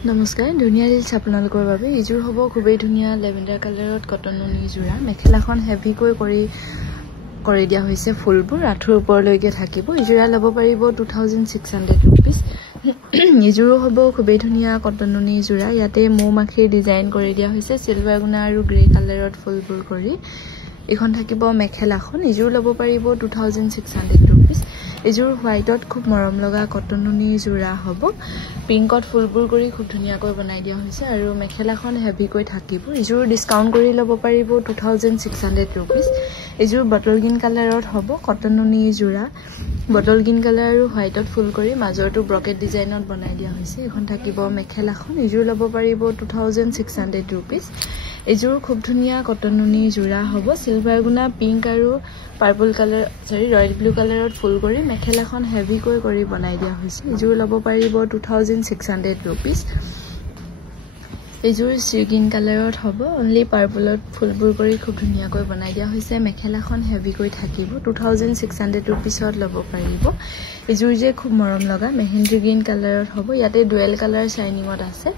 নমস্কাৰ ধুনিয়া ৰিলছ আপোনালোকৰ বাবে ইজোৰ হ'ব খুবেই ধুনিয়া লেভেণ্ডাৰ কালাৰত কটন নুনি জোৰা মেখেলাখন হেভিকৈ কৰি দিয়া হৈছে ফুলবোৰ আঁঠুৰ ওপৰলৈকে থাকিব ইজোৰা ল'ব পাৰিব 2600 रुपीस ইজোৰো হ'ব খুবেই ধুনিয়া কটন নুনি জোৰা ইয়াতে মৌমাখিৰ ডিজাইন কৰি দিয়া হৈছে সিলভাৰ গুণা আৰু গ্ৰে কালাৰত ফুলবোৰ কৰি এখন থাকিব মেখেলাখন ইজোৰ ল'ব পাৰিব 2600 रुपीस ইজোৰ হোৱাইটত খুব মৰম লগা কটন নুনি জোৰা হ'ব পিংকত ফুলবোৰ কৰি খুব ধুনিয়াকৈ বনাই দিয়া হৈছে আৰু মেখেলাখন হেভিকৈ থাকিব ইজোৰ ডিসকাউন্ট কৰি ল'ব পাৰিব 2600 रुपीस ইজোৰ বটল গ্ৰীণ কালাৰত হ'ব কটন নুনি জোৰা বটল গ্ৰীণ কালাৰ আৰু হোৱাইটত ফুল কৰি মাজৰটো ব্ৰকেট ডিজাইনত বনাই দিয়া হৈছে এখন থাকিব মেখেলাখন ইজোৰ ল'ব পাৰিব 2600 रुपीस ইজোৰ খুব ধুনিয়া কটন নুনি জোৰা হ'ব সিলভাৰ গুণা পিংক আৰু পাৰ্পল কালাৰ ৰয়েল ব্লু কালাৰত ফুল কৰি মেখেলাখন হেভিকৈ কৰি বনাই দিয়া হৈছে ইজোৰ ল'ব পাৰিব 2600 रुपीस ইজোৰ গ্ৰীণ কালাৰত হ'ব অনলি পাৰ্পলত ফুলবোৰ কৰি খুব ধুনিয়াকৈ বনাই দিয়া হৈছে মেখেলাখন হেভিকৈ থাকিব 2600 रुपीसত ল'ব পাৰিব ইজোৰ যে খুব মৰম লগা মেহেন্দি গ্ৰীণ কালাৰত হ'ব ইয়াতে ডুৱেল কালাৰ শাইনিংত আছে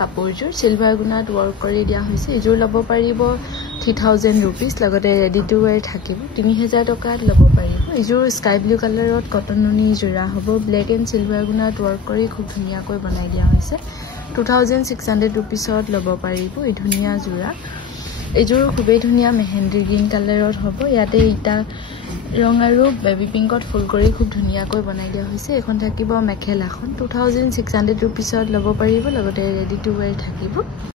কাপোৰজোৰ সিলভাৰ গুণাত ওয়াৰ্ক কৰি দিয়া হৈছে ইজোৰ ল'ব পাৰিব 3000 रुपीस লগতে ৰেডি টু ওয়্যাৰ থাকিব 3000 টকাত ল'ব পাৰিব ইজোৰ স্কাই ব্লু কালাৰত কটন নুনি জোৰা হ'ব ব্লেক এণ্ড সিলভাৰ গুণাত ওয়াৰ্ক কৰি খুব ধুনিয়াকৈ বনাই দিয়া হৈছে 2600 रुपीसত ল'ব পাৰিব এই ধুনিয়া জোৰা এজোৰ খুবেই ধুনিয়া মেহেন্দি গ্ৰীণ কালাৰত হ'ব ইয়াতে ইটা ৰং আৰু বেবি পিংকত ফুল কৰি খুব ধুনিয়াকৈ বনাই দিয়া হৈছে এখন থাকিব মেখেলাখন 2600 रुपीसত ল'ব পাৰিব লগতে ৰেডি টু ওয়্যাৰ থাকিব